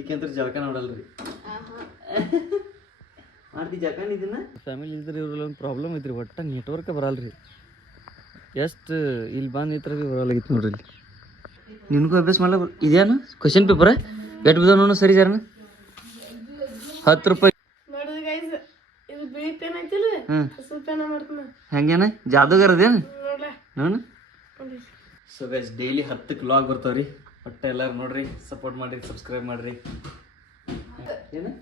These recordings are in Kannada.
ಈಕೆಂತ ಜಳಕ ನೋಡಲ್ರಿ ಮಾಡ್ತಿ ಜಳಕ ಇದನ್ನ ಫ್ಯಾಮಿಲಿ ಇದ್ರೆ ಇವ್ರಲ್ಲಿ ಒಂದು ಪ್ರಾಬ್ಲಮ್ ಐತ್ರಿ ಒಟ್ಟ ನೆಟ್ವರ್ಕ್ ಬರಲ್ರಿ ಎಷ್ಟು ಇಲ್ಲಿ ಬಂದು ಈ ಥರ ಭೀ ಬರಲಾಗಿತ್ತು ನೋಡ್ರಿ ಇಲ್ಲಿ ನಿನಗೂ ಅಭ್ಯಾಸ ಮಾಡ್ಲ ಇದೇನು ಕ್ವಶನ್ ಪೇಪರ ಎಷ್ಟು ಬಿದ್ದಾವ ನೋಡು ಸರಿ ಜರನ 10 ರೂಪಾಯಿ ಹೆಂಗೇನ ಜಾದೂಗರದೇನು ನೋಡು ಸೊ ಗೈಸ್ ಡೈಲಿ 10 ವ್ಲಾಗ್ ಬರ್ತಾವ್ರಿ ಒಟ್ಟ ಎಲ್ಲಾರು ನೋಡ್ರಿ ಸಪೋರ್ಟ್ ಮಾಡ್ರಿ ಸಬ್ಸ್ಕ್ರೈಬ್ ಮಾಡ್ರಿ ಏನು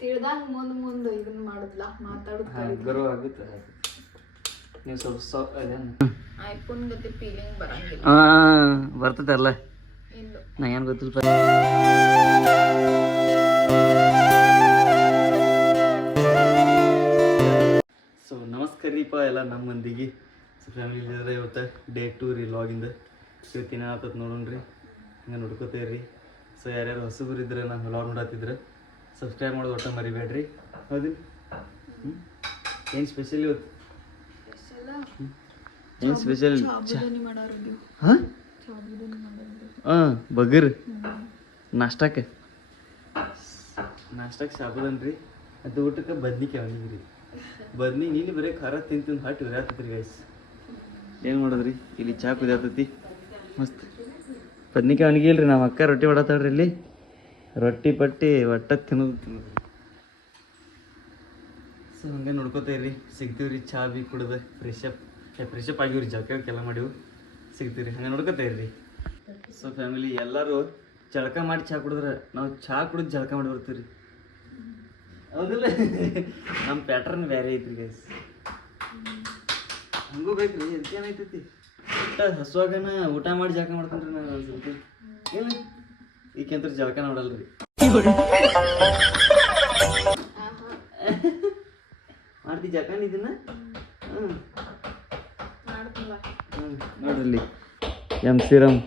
ತಿಳಿದಾಗ ಮುಂದೆ ಇದನ್ನ ಮಾಡಿದ್ಲ ಮಾತಾಡೋದು ಗರ್ವ ಆಗುತ್ತೆ ನೀವು ಸ್ವಲ್ಪ ಅದೇನು ಐಫೋನ್ ಗತಿ ಫೀಲಿಂಗ್ ಬರಂಗಿಲ್ಲ ಬರ್ತದೆ ಅಲ್ಲ ಇಲ್ಲ ನಾ ಏನು ಗೊತ್ತಿಲ್ಲ ಸೊ ನಮಸ್ಕಾರ ರೀಪ ಎಲ್ಲ ನಮ್ಮ ಮಂದಿಗೆ ಸೊ ಫ್ಯಾಮಿಲಿ ಇದ್ರೆ ಇವತ್ತು ಡೇ 2 ರೀ ಲಾಗಿಂದ ಇವತ್ತಿನ ಆತತ್ ನೋಡೋಣ್ರಿ ಹಂಗೆ ನೋಡ್ಕೋತೀರಿ ಸೊ ಯಾರ್ಯಾರು ಹೊಸಬರು ಇದ್ರೆ ನಾನು ಲಾಗ್ ನೋಡತ್ತಿದ್ರೆ ಸಬ್ಸ್ಕ್ರೈಬ್ ಮಾಡೋದು ಒಟ್ಟ ಮರಿಬೇಡ್ರಿ ಹೌದಿಲ್ಲ ಏನು ಸ್ಪೆಷಲ್ ಇವತ್ತು ಏನು ಸ್ಪೆಷಲ್ ಹಾಂ ಬಗರ್ ನಾಷ್ಟಕ್ಕೆ ಸಾಬುದನ್ರಿ ಅದು ಊಟಕ್ಕೆ ಬದ್ನಿಕಾಯಿ ಅವನಿಗೆ ರೀ ಬದ್ನಿ ನೀನು ಬರೀ ಖಾರ ತಿಂದು ಹಾಟ್ ಉರಿಯಾತೈತ್ರಿ ಗೈಸ್ ಏನು ಮಾಡೋದ್ರಿ ಇಲ್ಲಿ ಚಾ ಕುದಿಯಾತೈತಿ ಮಸ್ತ್ ಬದ್ನಿಕಾಯಿ ಅವನಿಗೆ ಇಲ್ರಿ ನಮ್ಮ ಅಕ್ಕ ರೊಟ್ಟಿ ಮಾಡತ್ತಾಳ್ರಿ ಇಲ್ಲಿ ರೊಟ್ಟಿ ಪಟ್ಟಿ ಒಟ್ಟ ತಿನ್ನೋದು ಸೊ ಹಂಗೆ ನೋಡ್ಕೋತೀವ್ರಿ ಸಿಗ್ತೀವ್ರಿ ಚಾ ಬಿ ಕುಡ್ದು ಫ್ರೆಶಪ್ ಆಗಿವ್ರಿ ಜಳಕಕ್ಕೆಲ್ಲ ಮಾಡಿವು ಸಿಗ್ತೀವಿ ರೀ ಹಂಗೆ ನೋಡ್ಕೋತೀವ್ರಿ ಸೊ ಫ್ಯಾಮಿಲಿ ಎಲ್ಲರೂ ಜಳಕ ಮಾಡಿ ಚಾ ಕುಡಿದ್ರೆ ನಾವು ಚಾ ಕುಡಿದು ಜಳಕ ಮಾಡಿ ಬರ್ತೀವಿ ರೀ ಹೌದಿಲ್ಲ ನಮ್ಮ ಪ್ಯಾಟ್ರನ್ ಬೇರೆ ಐತ್ರಿ ಗೈಸ್ ಹಂಗೂ ಬೇಕ್ರಿ ಎಂತೇನೈತೈತಿ ಊಟ ಹಸುವಾಗನ ಊಟ ಮಾಡಿ ಜಳಕ ಮಾಡ್ಕೊಂಡ್ರಿ ನಾನು ಸ್ವಲ್ಪ ಇಲ್ಲ ಈಕೆಂತ ಜಳಕ ನೋಡಲ್ರಿ ಮಾಡ್ತಿ ಜಳಕ ಇದನ್ನ ನೋಡ್ರಿ ಎಮ್ ಸಿರಮ್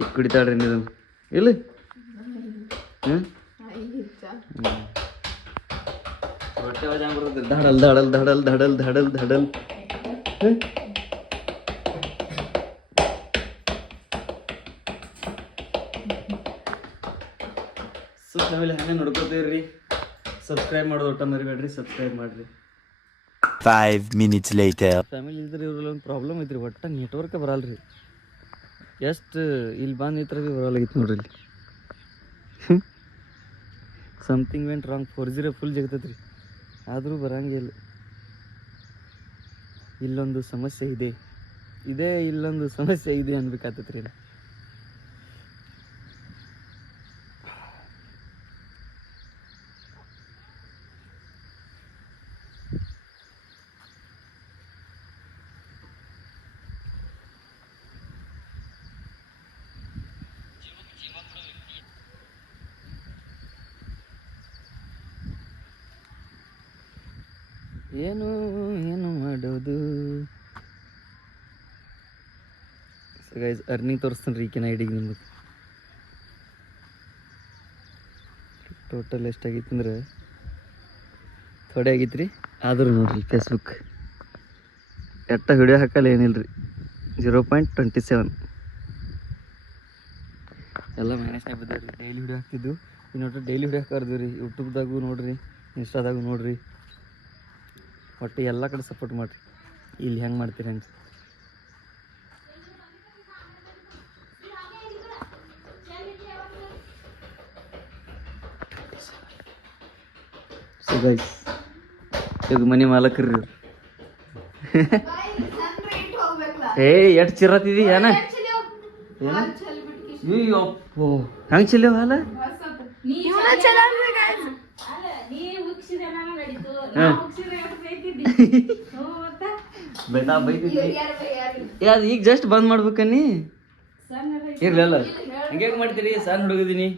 ಈಗ ಕುಡಿತಾಳ್ರಿ ನೀವು ಇಲ್ಲ ಹೊಟ್ಟೆ ವಜಾನ್ ಬರ್ತದೆ ಧಡಲ್ ಧಡಲ್ ಧಡಲ್ ಧಡಲ್ ಧಡಲ್ ಧಡಲ್ ಸೊ ಫ್ಯಾಮಿಲಿ ಹಂಗೆ ನೋಡ್ಕೋತೀವ್ರಿ ಸಬ್ಸ್ಕ್ರೈಬ್ ಮಾಡೋದು ಒಟ್ಟ ಮರಿಬೇಡ್ರಿ ಸಬ್ಸ್ಕ್ರೈಬ್ ಮಾಡ್ರಿ 5 minutes later ಫ್ಯಾಮಿಲಿ ಇದ್ರೆ ಇವ್ರಲ್ಲಿ ಒಂದು ಪ್ರಾಬ್ಲಮ್ ಐತ್ರಿ ಒಟ್ಟ ನೆಟ್ವರ್ಕ್ ಬರಲ್ರಿ ಎಷ್ಟು ಇಲ್ಲಿ ಬಂದು ಈ ಥರ ಭೀ ಬರಲಾಗಿತ್ತು ನೋಡ್ರಿ ಇಲ್ಲಿ something went wrong 4G full ಜಗತೈತ್ರಿ ಆದರೂ ಬರಂಗಿಲ್ಲ ಇಲ್ಲೊಂದು ಸಮಸ್ಯೆ ಇದೆ ಇಲ್ಲೊಂದು ಸಮಸ್ಯೆ ಇದೆ ಅನ್ಬೇಕಾಗ್ತೈತ್ರಿ ಏನು ಮಾಡೋದು ಸೊ ಗೈಸ್ ಅರ್ನಿಂಗ್ ತೋರಿಸ್ತಾನೆ ರೀ ಈಕಿನ ಐಡಿಗೆ ನಿಮ್ಗೆ ಟೋಟಲ್ ಎಷ್ಟಾಗೈತೆ ಅಂದ್ರೆ ಥೋಡೆ ಆಗೈತೆ ರೀ ಆದರೂ ನೋಡ್ರಿ ಫೇಸ್ಬುಕ್ ಎಟ್ಟ ವಿಡಿಯೋ ಹಾಕಲ್ಲ ಏನಿಲ್ಲ ರೀ 0.27 ಎಲ್ಲ ಮ್ಯಾನೇಜ್ನಾಗ ಬಿದ್ದಾವೆ ರೀ ಡೈಲಿ ವಿಡಿಯೋ ಹಾಕ್ತಿದ್ದು ಇನ್ನೊಟ್ಟು ಡೈಲಿ ವಿಡಿಯೋ ಹಾಕರ್ದು ರೀ ಯೂಟ್ಯೂಬ್ದಾಗೂ ನೋಡಿರಿ ಇನ್ಸ್ಟಾದಾಗೂ ನೋಡಿರಿ ಒಟ್ಟು ಎಲ್ಲ ಕಡೆ ಸಪೋರ್ಟ್ ಮಾಡಿರಿ ಇಲ್ಲಿ ಹೆಂಗೆ ಮಾಡ್ತೀರಿ ಹಂಗೆ ಸೊ ಗೈಸ್ ಈಗ ಮನೆ ಮಾಲಕರ್ರಿ ಇವ್ರು ಎಷ್ಟು ಚಿರತಿದಿ ಏನ ಅಯ್ಯಪ್ಪೋ ಹೆಂಗೆ ಚೆಲ್ಲೇವ ಹಾಲ ಅದು ಈಗ ಜಸ್ಟ್ ಬಂದ್ ಮಾಡ್ಬೇಕನ್ನಿ ಇರ್ಲಲ್ಲ ಹಂಗ್ಯಾಕೆ ಮಾಡ್ತೀರಿ ಸಣ್ಣ ಹುಡುಗದೀನಿ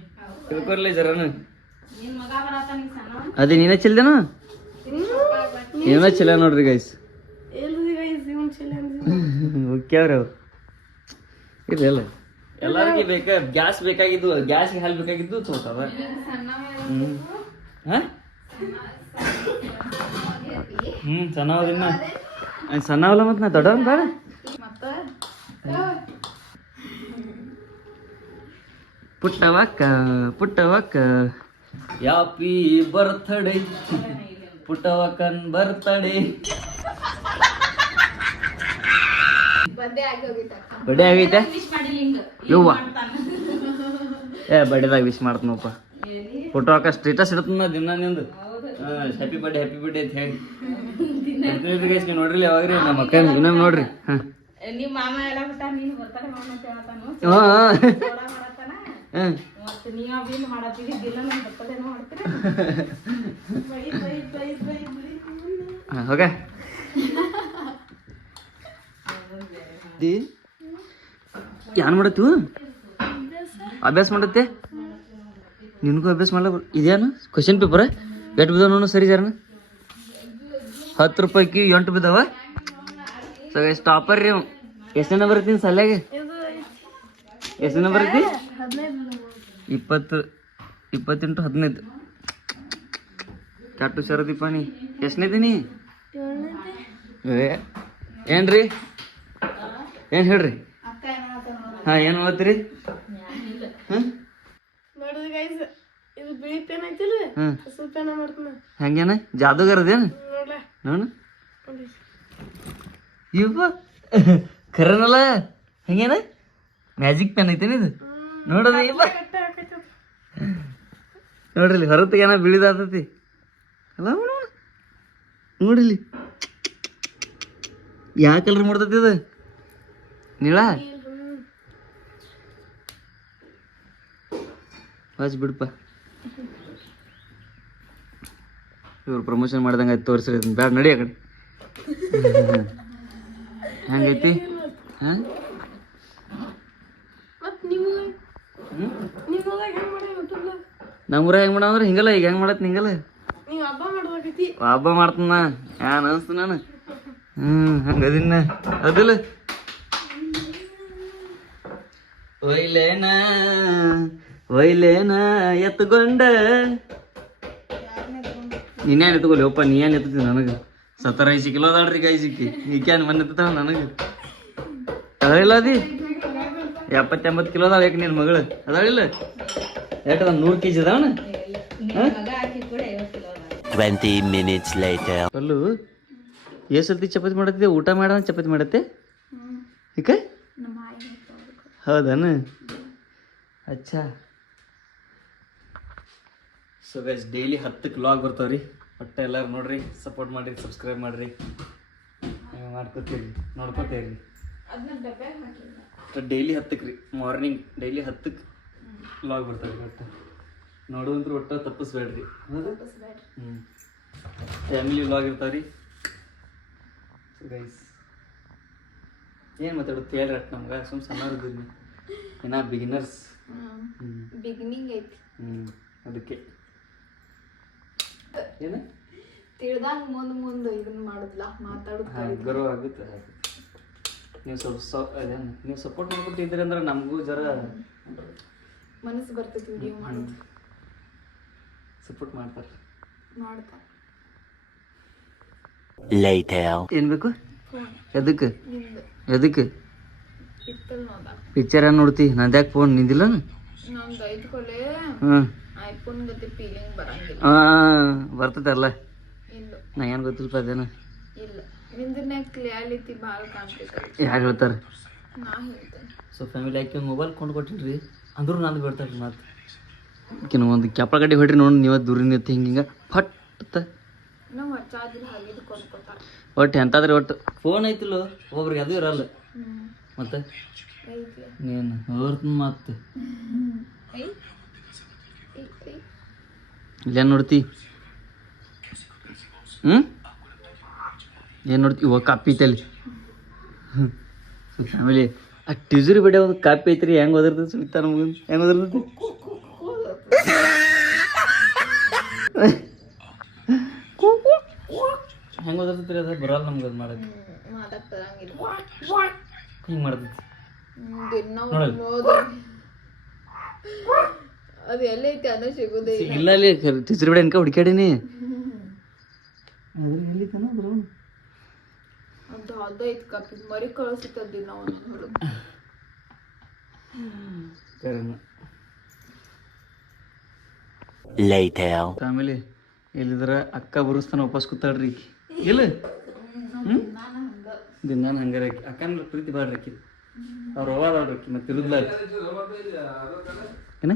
ತಿಳ್ಕೊರ್ಲಿ ಜರನು ಅದೇ ನೀನ ಚೆಲ್ದೇನ ಏನ ಚೆಲ್ಲ ನೋಡ್ರಿ ಗೈಸ್ ಓಕ್ಯಾವ್ರಿ ಅವ್ರು ಇರ್ಲಲ್ಲ ಎಲ್ಲರಿಗೆ ಗ್ಯಾಸ್ ಬೇಕಾಗಿದ್ದು ಗ್ಯಾಸ್ಗೆ ಹಾಲು ಬೇಕಾಗಿದ್ದು ತೋತಾವ ಹಾಂ ಸಣ್ಣವದಿನ್ನ ಸಣ್ಣವಲ್ಲ ಮತ್ತು ನಾ ದೊಡ್ಡವನ್ ಬೇಡ ಪುಟ್ಟವಕ್ಕ ಪುಟ್ಟವಕ್ಕ ಯಾಪಿ ಬರ್ತಡೇ ಪುಟ್ಟವಕ್ಕನ್ ಬರ್ತಡೇ ಬಂದೇ ಆಗಿ ಹೋಗಿತ್ತ ಬಡ್ಡೆ ಆಗೈತೆ ಯವ್ವ ಬಡ್ಡೆದಾಗ ವಿಶ್ ಮಾಡ್ತೀನಪ್ಪ ಫೋಟೋ ಹಾಕ ಸ್ಟೇಟಸ್ ಇಡ್ತೀನಿ ದಿನ ನಿಂದು ಹ್ಯಾಪಿ ಬರ್ಡೇ ಅಂತ ಹೇಳಿ ನೀವು ನೋಡ್ರಿ ಯಾವಾಗ್ರಿ ನಮ್ಮ ಅಕ್ಕ ಇನ್ನೊಮ್ಮೆ ನೋಡ್ರಿ ಹಾಂ ನಿಮ್ಮ ಮಾಮ ಎಲ್ಲ ಬಿಟ್ಟ ನೀನು ಬರ್ತಾನೆ ಮಾಮ ಅಂತ ಹೇಳ್ತಾನು ಹಾಂ ಸೋಡಾ ಮಾಡತ್ತಾನ ಹಾಂ ಮತ್ತೆ ನೀವ ಬಿಲ್ ಮಾಡತ್ತೀರಿ ದಿನ ನಾನು ಬರ್ತದೇನೋ ಮಾಡ್ತೀರಿ ಬೈ ಹಾಂ ಹೋಗ ಏನ್ ಮಾಡತ್ತು ಅಭ್ಯಾಸ ಮಾಡತ್ತೆ ನಿನಗೂ ಅಭ್ಯಾಸ ಮಾಡಲ್ಲ ಇದೇನು ಕ್ವಶನ್ ಪೇಪರ್ ಎಷ್ಟು ಬಿದ್ದಾವ ನೋಡು ಸರಿ ಜರನ 10 ರೂಪಾಯಿಗೆ 8 ಬಿದ್ದಾವ ಸೊ ಟಾಪರ್ ರೀ ಎಷ್ಟು ನಂಬರ್ ಬರ್ತೀನಿ ಸಲ್ಯಾಗ ಎಷ್ಟು ನಂಬರ್ ಐತಿ 20 28 15 ಕೆಟ್ಟು ಶರದಿಪ್ಪ ನೀ ಎಷ್ಟನೇದೀನಿ ಏನ್ರಿ ಏನು ಹೇಳ್ರಿ ಹಾಂ ಏನು ಓದ್ತೀರಿ ಹಾಂ ನೋಡಿದ್ರಿ ಗೈಸ್ ಇದು ಬಿಳಿ ಪೆನ್ ಐತಿಲ್ಲ ಹಾಂ ಹಸಿರು ಪೆನ್ ಮಾಡ್ತಾನ ಹಂಗೇನ ಜಾದೂಗರದೇನು ನೋಡ್ಲ ನೋಡು ಇವ ಖರನಲ್ಲ ಹಂಗೇನ ಮ್ಯಾಜಿಕ್ ಪೆನ್ ಐತೇನಿ ಇದು ನೋಡೋದು ಇವ ನೋಡ್ರಿ ಹೊರತಿಗೆ ಏನೋ ಬಿಳಿದಾತತಿ ಅಲ್ಲ ನೋಡಿಲಿ ಯಾವ ಕಲರ್ ಮಾಡ್ತತಿ ಇದು ನೀಳ ವಾಚ್ ಬಿಡಪ್ಪ ಇವ್ರು ಪ್ರಮೋಷನ್ ಮಾಡ್ದಂಗೆ ಆಯ್ತು ತೋರಿಸ್ರಿ ಬ್ಯಾಡ ನಡಿ ಆ ಕಡೆ ಹೆಂಗೈತಿ ಹಾಂ ಮತ್ ನೀವು ನಿಮ್ಮದಾಗ ಹೆಂಗ್ ಮಾಡಿ ಯೂಟ್ಯೂಬ್ ನಮ್ಮೂರ ಹೆಂಗೆ ಮಾಡೋ ಅಂದ್ರೆ ಹಿಂಗಲ್ಲ ಈಗ ಹೆಂಗೆ ಮಾಡತ್ ನಿಂಗಲ್ಲ ನೀವು ಹಬ್ಬ ಮಾಡ್ಬೇಕೈತಿ ಹಬ್ಬ ಮಾಡ್ತಾನ ಏನ್ ಅನ್ಸ್ತು ನಾನು ಹಂಗದಿನ್ನ ಅದಿಲ್ಲ ಒಯ್ಲೇನ ಎತ್ತುಕೊಂಡ ನೀನೇನು ಎತ್ಕೊಲಿ ಒಪ್ಪ ನೀ ಏನು ಎತ್ತಿ ನನಗೆ 70-80 ಕಿಲೋ ಅದಾಳ್ರಿ ಗಾಯಿ ಸಿಕ್ಕಿ ಈಕ್ಯಾನ್ ಮನೆ ಎತ್ತಾಳ ನನಗೆ ಅದಾಳಿಲ್ಲ ಅದಿ 70-80 ಕಿಲೋ ಅದಾಳ ನಿನ್ನ ಮಗಳು ಅದಾಳಿಲ್ಲ ಎಷ್ಟು ಅದ 100 kg ಅದಾವಣ 20 minutes later. ಅಲ್ಲೂ ಸರ್ತಿ ಚಪಾತಿ ಮಾಡತ್ತಿದ್ದೆ ಊಟ ಮಾಡ ಚಪಾತಿ ಮಾಡತ್ತೆ ಈಗ ನಮ್ಮ ಆಯಿ ಹೌದಾನ ಅಚ್ಚಾ ಸೊ ಗೈಸ್ ಡೈಲಿ 10 ವ್ಲಾಗ್ ಬರ್ತಾವ್ರಿ ಒಟ್ಟು ಎಲ್ಲರೂ ನೋಡ್ರಿ ಸಪೋರ್ಟ್ ಮಾಡಿರಿ ಸಬ್ಸ್ಕ್ರೈಬ್ ಮಾಡಿರಿ ಮಾಡ್ಕೋತೀರಿ ನೋಡ್ಕೋತೀರಿ ಅದನ್ನ ಡಬ್ಬ್ಯಾಗ ಹಾಕಿಲ್ಲ ಡೈಲಿ 10ಕ್ಕೆ ರೀ ಮಾರ್ನಿಂಗ್ ಡೈಲಿ 10ಕ್ಕೆ ವ್ಲಾಗ್ ಬರ್ತಾವೆ ಒಟ್ಟು ನೋಡುವಂದ್ರೆ ಒಟ್ಟು ತಪ್ಪಿಸ್ಬೇಡ್ರಿ ಹೌದು ಹ್ಞೂ ಫ್ಯಾಮಿಲಿ ವ್ಲಾಗ್ ಇರ್ತಾವೆ ರೀ ಸೊ ಗೈಸ್ ಏನು ಮಾತಾಡುತ್ತೆ ಹೇಳ್ರಿ ಅಟ್ ನಮ್ಗೆ ಸುಮ್ಮನೆ ಸಣ್ಣವ್ರಿದ್ದೀವಿ ಇನ್ನ ಬಿಗಿನರ್ಸ್ ಬಿಗಿನಿಂಗ್ ಐತಿ ಅದಕ್ಕೆ ಏನು ತಿಳ್ದಂಗ ಮುಂದ್ ಇದನ್ನ ಮಾಡುದ್ಲ ಮಾತಾಡುದ್ ಹಾಂ ಗರ್ವ ಆಗುತ್ತೆ ನೀವು ಅದೇನು ನೀವು ಸಪೋರ್ಟ್ ಮಾಡ್ಕೊಟ್ಟಿದ್ದೀರಿ ಅಂದ್ರೆ ನಮಗೂ ಜರ ಮನಸ್ಸು ಬರ್ತೈತಿ ವಿಡಿಯೋ ಮಾಡೋದು ಸಪೋರ್ಟ್ ಮಾಡ್ತಾರೆ ಮಾಡ್ತಾ Later. ಏನು ಬೇಕು ಫೋನ್ ಎದಕ್ಕೆ ನಿಂದು ಎದಕ್ಕೆ ಇತ್ತಲ್ ನೋಡ ಪಿಕ್ಚರ್ ಏನು ನೋಡ್ತಿ ನಂದ್ಯಾಕೆ ಫೋನ್ ನಿಂದಿಲ್ಲ ನಂದು ಐದ್ಕೊಲೆ ಹಾಂ ಐಫೋನ್ ಗತಿ ಫೀಲಿಂಗ್ ಬರಂಗಿಲ್ಲ ಹಾಂ ಬರ್ತೈತಲ್ಲ ಇಲ್ಲ ನಾ ಏನು ಗೊತ್ತಿಲ್ಪ ಅದೇನು ಇಲ್ಲ ನಿಂದನ್ಯಾಗ ಕ್ಲಿಯಾರಿಟಿ ಭಾಳ ಕಾಣ್ತೈತಿ ಯಾರು ಹೇಳ್ತಾರೆ ನಾ ಹೇಳ್ತೇನೆ ಸೊ ಫ್ಯಾಮಿಲಿ ಹಾಕಿ ಒಂದು ಮೊಬೈಲ್ ಕೊಂಡು ಕೊಟ್ಟಿನ್ರಿ ಅಂದ್ರೂ ನಂದು ಬಿಡ್ತಾರೆ ಮಾತು ಒಂದು ಕ್ಯಾಪಳ ಗಡ್ಡೆ ಹೊಡ್ರಿ ನೋಡಿ ನೀವು ದೂರಿನ ಎತ್ತಿ ಹಿಂಗೆ ಫಟ್ ನಾವು ಹಚ್ಚಾದ್ರೆ ಹಾಗಿದ್ದು ಕೊಂಡ್ಕೊತಾರ ಒಟ್ಟು ಎಂತಾದ್ರಿ ಒಟ್ಟು ಫೋನ್ ಐತಿಲ್ಲ ಒಬ್ರಿಗೆ ಅದು ಇರಲ್ಲ ಮತ್ತೆ ಐತಿ ನೀನು ಹೊರ್ತು ಮತ್ತೆ ಐ ಐ ಐ ಇಲ್ಲೇನು ನೋಡ್ತಿ ಏನು ನೋಡ್ತಿ ಇವಾಗ ಕಾಪಿ ಐತಲ್ಲಿ ಫ್ಯಾಮಿಲಿ ಆ ಟ್ಯೂಸರಿ ಬಡ್ಡೆ ಒಂದು ಕಾಪಿ ಐತ್ರಿ ಹೆಂಗೆ ಓದಿರ್ತದೆ ಸುಳಿತ ನಮ್ಗೆ ಹೆಂಗೆ ಓದಿರ್ತೈತಿ ಹೆಂಗೆ ಓದಿರ್ತೈತಿ ಅದು ಬರಲ್ಲ ನಮ್ಗೆ ಅದು ಮಾಡಕ್ಕೆ ಮಾಡಕ್ ಬರಂಗಿಲ್ಲ ಹಿಂಗೆ ಮಾಡ್ತೈತಿ ದಿನ ನೋಡಲ್ಲ. ನೋಡು ಅದು ಎಲ್ಲೈತಿ ಅನ್ನೋ ಸಿಗೋದೇ ಇಲ್ಲ ಇಲ್ಲ ಅಲ್ಲಿ ಟೀಚರ್ ಬಿಡ ಅನ್ಕ ಹುಡುಕ್ಯಾಡೀನಿ ಅದು ಅದೈತಿ ಕಾಪಿ ಮರಿ ಕಳಿಸುತ್ತ ದಿನ ಒಂದೊಂದು ಹುಡುಗ Later. ಫ್ಯಾಮಿಲಿ ಇಲ್ಲಿದ್ರೆ ಅಕ್ಕ ಬರುಸ್ತಾನ ವಾಪಸ್ ಕೂತಾಳ್ರಿ ಈಕಿ. ಇಲ್ಲ ದಿನ ಹಂಗಾರ ಅಕ್ಕನ ಪ್ರೀತಿ ಬಾಳ್ರಿ ಆಕಿ ಅವ್ರ ಅವಾದಾಳ್ರಿ ಆಕಿ ಮತ್ತೆ ಇರುದ್ಲ ಏನ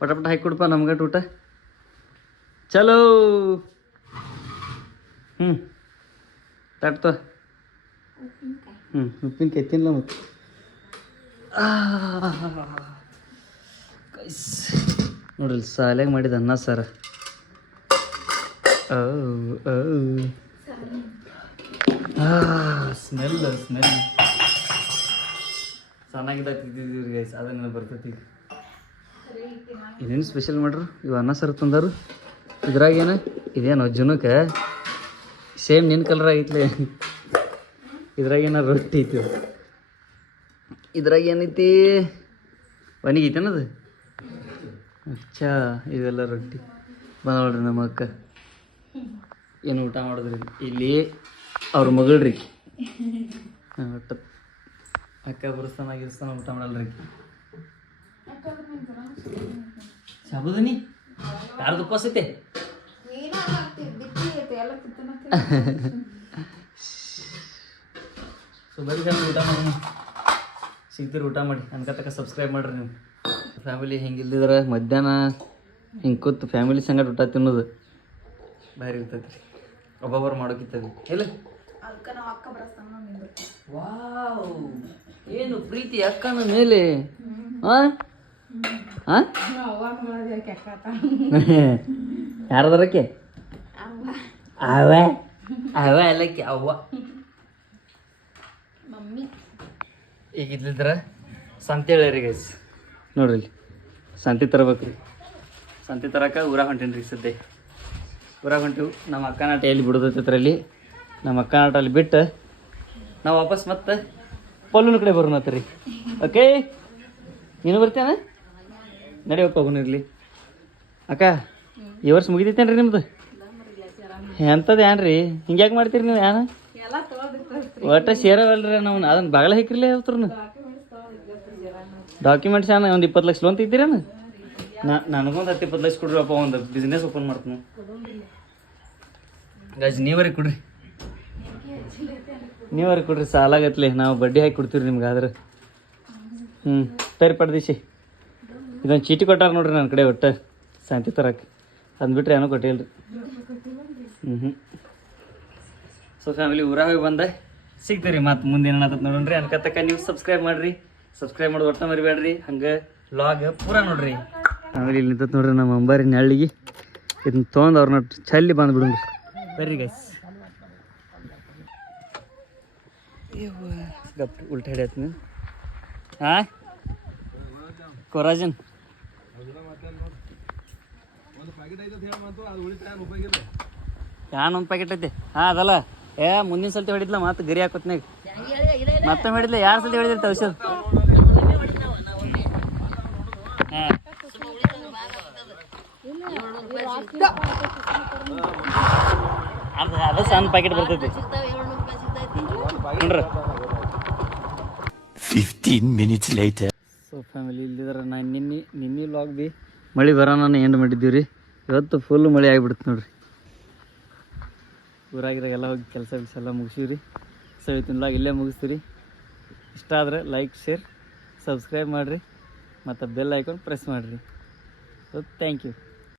ಪಟ ಪಟ ಹಾಕಿ ಕೊಡಪ್ಪ ನಮ್ಗಟ್ಟು ಊಟ ಚಲೋ ತಟ್ತ ಉಪ್ಪಿನಕಾಯಿ ತಿನ್ನಲ್ಲ ಮತ್ತೆ ನೋಡ್ರಿ ಸಾಲಾಗ ಮಾಡಿದ ಅನ್ನ ಸಾರ ಸ್ಮೆಲ್ ಚೆನ್ನಾಗಿದ್ದಾಗ್ತಿದ್ದೀವಿ ಗೈಸ್ ಅದನ್ನ ಬರ್ತೈತಿ ಇದೇನು ಸ್ಪೆಷಲ್ ಮಾಡ್ರು ಇವು ಅನ್ನ ಸಾರು ತಂದಾರು ಇದ್ರಾಗ ಏನು ಇದೇನು ಜುನಕ್ಕೆ ಸೇಮ್ ನಿನ್ನ ಕಲರ್ ಆಗೈತ್ಲೆ ಇದ್ರಾಗ ಏನ ರೊಟ್ಟಿ ಐತಿ ಇದ್ರಾಗ ಏನೈತಿ ಒಣಗೈತೇನದು ಅಚ್ಚಾ ಇವೆಲ್ಲ ರೊಟ್ಟಿ ಬಂದ ನೋಡ್ರಿ ನಮ್ಮ ಅಕ್ಕ ಏನು ಊಟ ಮಾಡಿದ್ರಿ ಇಲ್ಲಿ ಅವ್ರ ಮಗಳ್ರಿ ಒಟ್ಟು ಅಕ್ಕ ಬರುಸ್ತಾನ ಊಟ ಮಾಡಲ್ರಿ ಸಾಬುದನಿ ಯಾರ್ದು ಉಪವಾಸ ಐತೆ ಸೊ ಬರೀ ಊಟ ಮಾಡಿ ಸಿಗ್ತೀರಿ ಊಟ ಮಾಡಿ ಅನ್ಕತಕ್ಕ ಸಬ್ಸ್ಕ್ರೈಬ್ ಮಾಡ್ರಿ ನೀವು ಫ್ಯಾಮಿಲಿ ಹಿಂಗೆ ಇಲ್ದಿದ್ರೆ ಮಧ್ಯಾಹ್ನ ಹಿಂಗೆ ಕೂತು ಫ್ಯಾಮಿಲಿ ಸಂಗಡ ಊಟ ತಿನ್ನೋದು ಭಾರಿ ಇರ್ತೈತಿ ರೀ ಒಬ್ಬೊಬ್ಬರು ಮಾಡೋಕಿತ್ತದಿ ಇಲ್ಲ ವಾವ್ ಏನು ಪ್ರೀತಿ ಅಕ್ಕನ ಮೇಲೆ ಯಾರದರಕ್ಕೆ ಅವ ಅವ ಎಲ್ಲಕ್ಕೆ ಅವ್ವ ಈಗ ಇದ್ದಿದ್ರೆ ಸಂತೆ ಹೇಳ್ರಿ ಗೈಸ್ ನೋಡ್ರಿ ಇಲ್ಲಿ ಸಂತೆ ತರಬೇಕು ರೀ ಸಂತೆ ತರಕ ಊರಾಗ ಹೊಂಟೀನಿ ರೀ ಸದ್ಯ ಊರಾಗ ಹೊಂಟಿವು ನಮ್ಮ ಅಕ್ಕನಾಟ ಎಲ್ಲಿ ಬಿಡೋದೈತರಲ್ಲಿ ನಮ್ಮ ಅಕ್ಕನಾಟ ಅಲ್ಲಿ ಬಿಟ್ಟು ನಾವು ವಾಪಸ್ ಮತ್ತೆ ಪಲ್ಲುನ ಕಡೆ ಬರೋಣತ್ತ ರೀ ಓಕೆ ನೀನು ಬರ್ತೀಯನ ನಡೆಯಪ್ಪ ಹೋಗೋನಿರ್ಲಿ ಅಕ್ಕ ಈ ವರ್ಷ ಮುಗಿದೈತೇನ್ರಿ ನಿಮ್ದು ಎಂಥದ್ದು ಏನ್ರಿ ಹಿಂಗ್ಯಾಕೆ ಮಾಡ್ತೀರಿ ನೀವು ಏನ ಒಟ್ಟು ಸೇರವಲ್ರಿ ನಾವು ಅದನ್ನ ಬಾಗಲ ಹಾಕಿರ್ಲಿ ಯಾವತ್ರನ ಡಾಕ್ಯುಮೆಂಟ್ಸ್ ಏನ ಒಂದು 20 ಲಕ್ಷ ಲೋನ್ ತೆಗ್ದಿರೇನ ನನಗೊಂದು 10-20 ಲಕ್ಷ ಕೊಡ್ರಿಪ್ಪ ಒಂದು ಬಿಸ್ನೆಸ್ ಓಪನ್ ಮಾಡ್ತೀನಿ ಗಜ್ ನೀವರಿಗೆ ಕೊಡ್ರಿ ನೀವರಿಗೆ ಕೊಡ್ರಿ ಸಾಲಾಗತ್ಲೆ ನಾವು ಬಡ್ಡಿ ಹಾಕಿ ಕೊಡ್ತೀವಿ ನಿಮ್ಗೆ ಆದ್ರೆ ತರಿ ಪಡ್ದಿಸಿ ಇದೊಂದು ಚೀಟಿ ಕೊಟ್ಟಾರ ನೋಡ್ರಿ ನನ್ನ ಕಡೆ ಒಟ್ಟು ಶಾಂತಿ ತರಕ್ಕೆ ಅಂದ್ಬಿಟ್ರೆ ಏನೋ ಕೊಟ್ಟಿಲ್ಲ ರೀ ಸೊ ಫ್ಯಾಮಿಲಿ ಊರಾಗ ಬಂದೆ ಸಿಗ್ತೀರಿ ಮತ್ತು ಮುಂದೆ ಏನಾಗ್ತದೆ ನೋಡ್ರಿ ಅನ್ಕತಕ್ಕ ನೀವು ಸಬ್ಸ್ಕ್ರೈಬ್ ಮಾಡಿರಿ ಸಬ್ಸ್ಕ್ರೈಬ್ ಮಾಡೋದು ಒಟ್ಟು ಮರಿಬೇಡ್ರಿ ಹಂಗೆ ವ್ಲಾಗ್ ಪೂರಾ ನೋಡ್ರಿ ಆಮೇಲೆ ಇಲ್ಲಿ ನಿಂತತ್ ನೋಡ್ರಿ ನಮ್ಮ ಅಂಬಾರಿ ನೆಳ್ಳಿಗೆ ಇದನ್ನ ತೊಗೊಂಡು ಅವ್ರನ್ನ ಚಲ್ಲಿ ಬಂದ್ಬಿಡ್ರಿ ಬರ್ರಿ ಗೈಸ್ ಗಪ್ ಉಲ್ಟಾ ಹಿಡಿಯತ್ತೀನಿ ಹಾಂ ಕೊರಾಜನ್ ಯಾನ್ ಒಂದು ಪ್ಯಾಕೆಟ್ ಐತಿ ಹಾಂ ಅದಲ್ಲ ಮುಂದಿನ ಸಲ ಹೊಡಿದ್ಲ ಮತ್ತೆ ಗರಿ ಹಾಕೋತ್ನಾಗ ಮತ್ತೆ ಹೊಡಿದ್ಲ ಯಾರು ಸಲ ಹೊಡಿದಿರ್ತ ಔಷಧ ಹಾಂ ಅದು ಸಣ್ಣ ಪ್ಯಾಕೆಟ್ ಬರ್ತೈತಿ ನೋಡ್ರಿ 15 minutes later. ಸೊ ಫ್ಯಾಮಿಲಿ ಇಲ್ಲಿದ್ರೆ ನಾನು ನಿನ್ನೆ ವ್ಲಾಗ್ ಬಿ ಮಳೆ ಬರೋಣ ಎಂಡ್ ಮಾಡಿದ್ದೀವಿ ರೀ ಇವತ್ತು ಫುಲ್ ಮಳೆ ಆಗಿಬಿಡುತ್ತೆ ನೋಡ್ರಿ ಊರಾಗಿರಾಗೆಲ್ಲ ಹೋಗಿ ಕೆಲಸ ಎಲ್ಲ ಮುಗಿಸಿವಿ ರೀ ಸೊ ಇವತ್ತಿನ ವ್ಲಾಗ್ ಇಲ್ಲೇ ಮುಗಿಸ್ತೀರಿ ಇಷ್ಟ ಆದರೆ ಲೈಕ್ ಶೇರ್ ಸಬ್ಸ್ಕ್ರೈಬ್ ಮಾಡಿರಿ ಮತ್ತು ಬೆಲ್ ಐಕಾನ್ ಪ್ರೆಸ್ ಮಾಡಿರಿ ಸೊ ಥ್ಯಾಂಕ್ ಯು